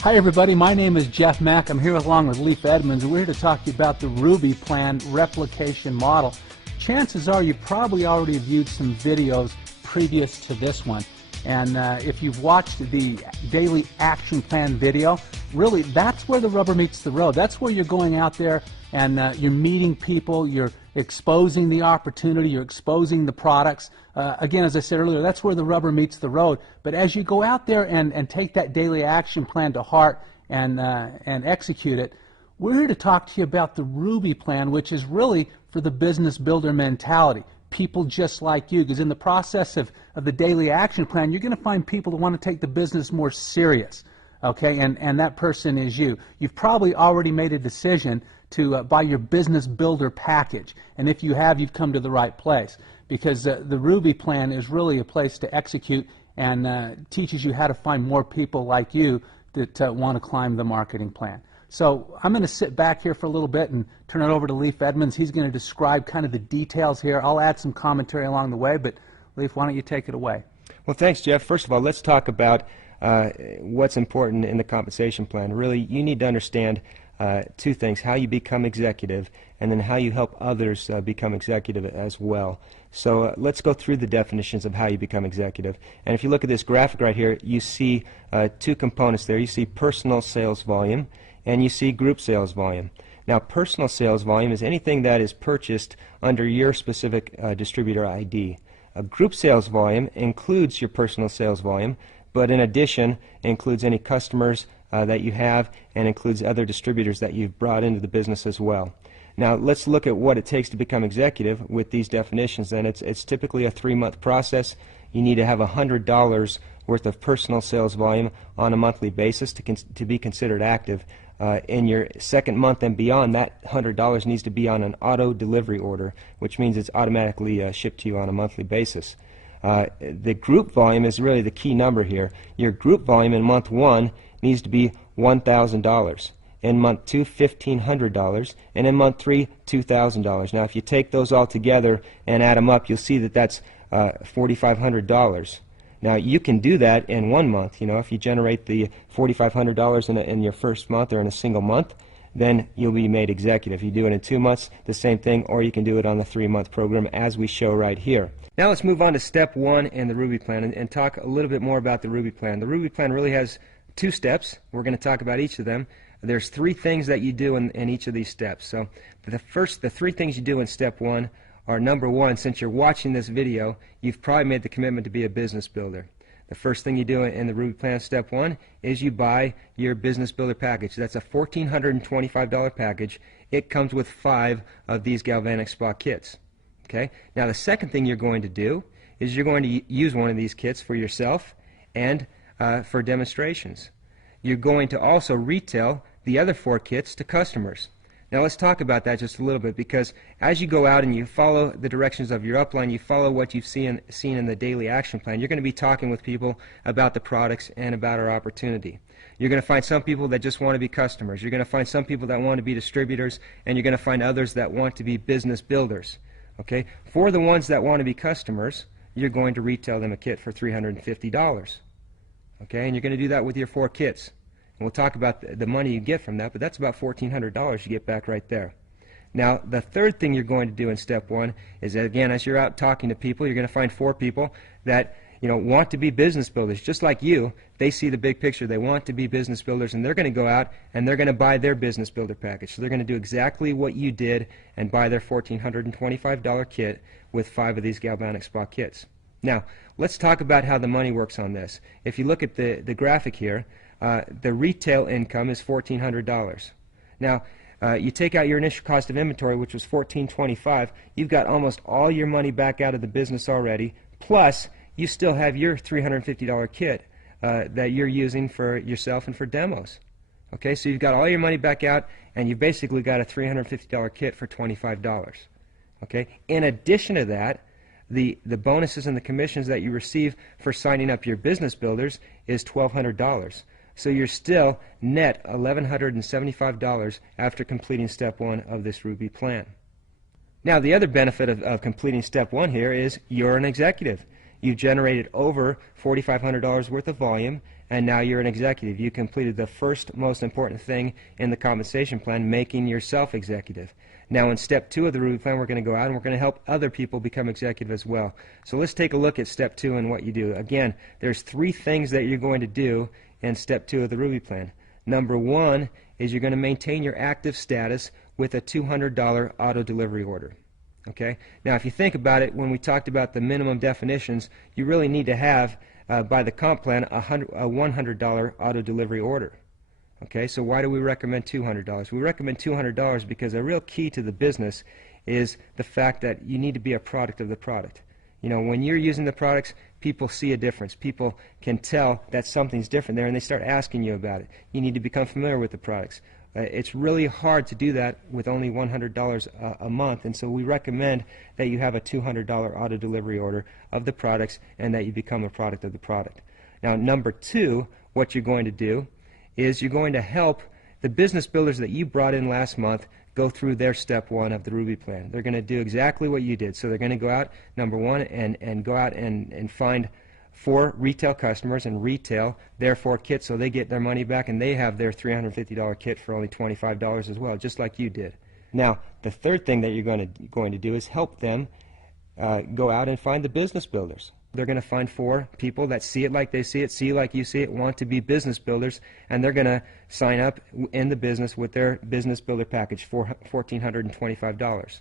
Hi everybody, my name is Jeff Mack. I'm here along with Leif Edmonds. We're here to talk to you about the Ruby Plan replication model. Chances are you probably already viewed some videos previous to this one. And if you've watched the daily action plan video, really that's where the rubber meets the road. That's where you're going out there and you're meeting people, you're exposing the opportunity, you're exposing the products. Again, as I said earlier, that's where the rubber meets the road. But as you go out there and take that daily action plan to heart and execute it, we're here to talk to you about the Ruby Plan, which is really for the business builder mentality. People just like you, because in the process of the daily action plan, you're going to find people that want to take the business more serious. Okay, and that person is you. You've probably already made a decision to buy your business builder package, and if you have, you've come to the right place, because the Ruby Plan is really a place to execute and teaches you how to find more people like you that want to climb the marketing plan. So I'm going to sit back here for a little bit and turn it over to Leif Edmonds. He's going to describe kind of the details here. I'll add some commentary along the way, but Leif, why don't you take it away? Well, thanks, Jeff. First of all, let's talk about what's important in the compensation plan. Really, you need to understand two things: how you become executive, and then how you help others become executive as well. So let's go through the definitions of how you become executive. And if you look at this graphic right here, you see two components there. You see personal sales volume, and you see group sales volume. Now, personal sales volume is anything that is purchased under your specific distributor ID. A group sales volume includes your personal sales volume, but in addition includes any customers that you have and includes other distributors that you've brought into the business as well. Now, let's look at what it takes to become executive with these definitions. And it's typically a 3-month process. You need to have $100 worth of personal sales volume on a monthly basis to be considered active. In your second month and beyond, that $100 needs to be on an auto delivery order, which means it's automatically shipped to you on a monthly basis. The group volume is really the key number here. Your group volume in month 1 needs to be $1,000. In month 2, $1,500, and in month 3, $2,000. Now, if you take those all together and add them up, you'll see that that's $4,500. Now, you can do that in 1 month. You know, if you generate the $4,500 in your first month or in a single month, then you'll be made executive. You do it in 2 months, the same thing, or you can do it on the 3-month program as we show right here. Now let's move on to step 1 in the Ruby Plan and talk a little bit more about the Ruby Plan. The Ruby Plan really has 2 steps. We're going to talk about each of them. There's 3 things that you do in each of these steps. So the 3 things you do in step 1 are, number 1, since you're watching this video, you've probably made the commitment to be a business builder. The first thing you do in the Ruby Plan step 1 is you buy your business builder package. That's a $1,425 package. It comes with 5 of these galvanic spot kits. Okay? Now the second thing you're going to do is you're going to use one of these kits for yourself and for demonstrations. You're going to also retail the other 4 kits to customers. Now let's talk about that just a little bit, because as you go out and you follow the directions of your upline, you follow what you've seen in the daily action plan, you're going to be talking with people about the products and about our opportunity. You're going to find some people that just want to be customers. You're going to find some people that want to be distributors, and you're going to find others that want to be business builders. Okay? For the ones that want to be customers, you're going to retail them a kit for $350. Okay? And you're going to do that with your 4 kits. And we'll talk about the money you get from that, but that's about $1,400 you get back right there. Now, the third thing you're going to do in step 1 is, again, as you're out talking to people, you're going to find 4 people that want to be business builders. Just like you, they see the big picture. They want to be business builders, and they're going to go out and they're going to buy their business builder package. So they're going to do exactly what you did and buy their $1,425 kit with 5 of these galvanic spot kits. Now, let's talk about how the money works on this. If you look at the graphic here, the retail income is $1,400. Now, you take out your initial cost of inventory, which was $1,425. You've got almost all your money back out of the business already, plus you still have your $350 kit that you're using for yourself and for demos. Okay, so you've got all your money back out, and you've basically got a $350 kit for $25. Okay, in addition to that, the bonuses and the commissions that you receive for signing up your business builders is $1,200. So you're still net $1,175 after completing step 1 of this Ruby Plan. Now, the other benefit of completing step 1 here is you're an executive. You've generated over $4,500 worth of volume, and now you're an executive. You completed the first most important thing in the compensation plan, making yourself executive. Now in step 2 of the Ruby plan, we're going to go out and we're going to help other people become executive as well. So let's take a look at step 2 and what you do. Again, there's 3 things that you're going to do in step 2 of the Ruby plan. Number 1 is you're going to maintain your active status with a $200 auto delivery order. Okay? Now if you think about it, when we talked about the minimum definitions, you really need to have, by the comp plan, a $100 auto delivery order. Okay, so why do we recommend $200? We recommend $200 because a real key to the business is the fact that you need to be a product of the product. You know, when you're using the products, people see a difference. People can tell that something's different there, and they start asking you about it. You need to become familiar with the products. It's really hard to do that with only $100 a month, and so we recommend that you have a $200 auto delivery order of the products and that you become a product of the product. Now, number 2, what you're going to do is you're going to help the business builders that you brought in last month go through their step 1 of the Ruby plan. They're going to do exactly what you did. So they're going to go out, number 1, and go out and find 4 retail customers and retail their 4 kits so they get their money back and they have their $350 kit for only $25 as well, just like you did. Now, the third thing that you're going to do is help them go out and find the business builders. They're going to find 4 people that see it like they see it like you see it, want to be business builders, and they're going to sign up in the business with their business builder package for $1,425.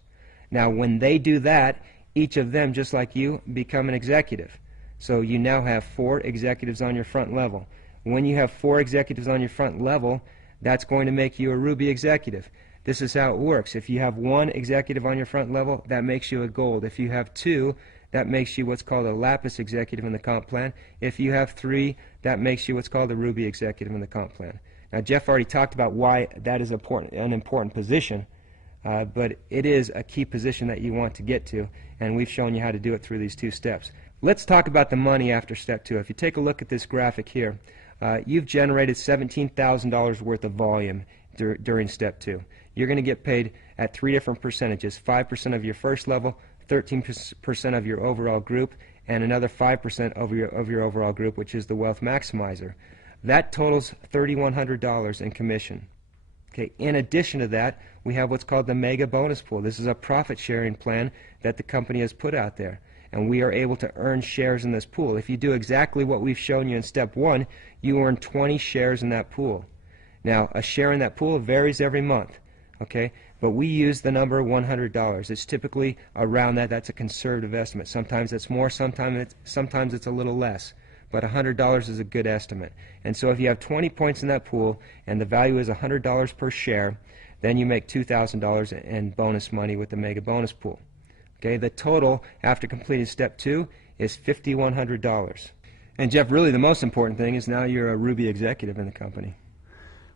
Now, when they do that, each of them, just like you, become an executive. So you now have 4 executives on your front level. When you have 4 executives on your front level, that's going to make you a Ruby executive. This is how it works. If you have 1 executive on your front level, that makes you a gold. If you have 2, that makes you what's called a lapis executive in the comp plan. If you have 3, that makes you what's called a Ruby executive in the comp plan. Now, Jeff already talked about why that is an important position, but it is a key position that you want to get to, and we've shown you how to do it through these 2 steps. Let's talk about the money after step 2. If you take a look at this graphic here, you've generated $17,000 worth of volume during step 2. You're going to get paid at 3 different percentages: 5% of your first level, 13% of your overall group, and another 5% of your overall group, which is the Wealth Maximizer. That totals $3,100 in commission. Okay. In addition to that, we have what's called the Mega Bonus Pool. This is a profit-sharing plan that the company has put out there, and we are able to earn shares in this pool. If you do exactly what we've shown you in step 1, you earn 20 shares in that pool. Now, a share in that pool varies every month. Okay, but we use the number $100. It's typically around that. That's a conservative estimate. Sometimes it's more, sometimes it's a little less. But $100 is a good estimate. And so if you have 20 points in that pool and the value is $100 per share, then you make $2,000 in bonus money with the Mega Bonus Pool. Okay, the total after completing step 2 is $5,100. And Jeff, really the most important thing is now you're a Ruby executive in the company.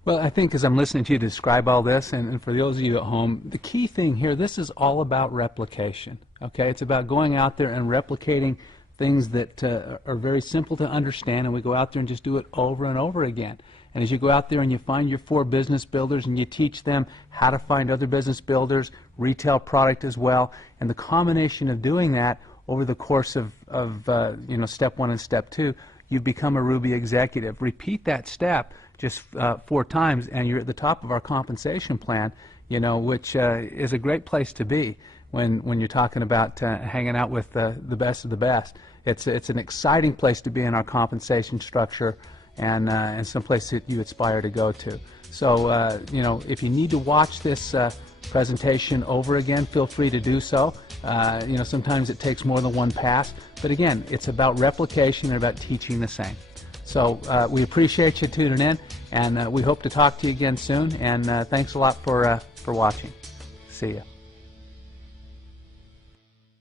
Well, I think as I'm listening to you describe all this, and for those of you at home, the key thing here, this is all about replication. Okay, it's about going out there and replicating things that are very simple to understand, and we go out there and just do it over and over again. And as you go out there and you find your 4 business builders and you teach them how to find other business builders, retail product as well, and the combination of doing that over the course of step 1 and step 2, you become a Ruby executive. Repeat that step just 4 times, and you're at the top of our compensation plan, which is a great place to be when you're talking about hanging out with the best of the best. It's an exciting place to be in our compensation structure, and some place that you aspire to go to. So, if you need to watch this presentation over again, feel free to do so. Sometimes it takes more than 1 pass, but again, it's about replication and about teaching the same. So we appreciate you tuning in, and we hope to talk to you again soon, and thanks a lot for watching. See ya.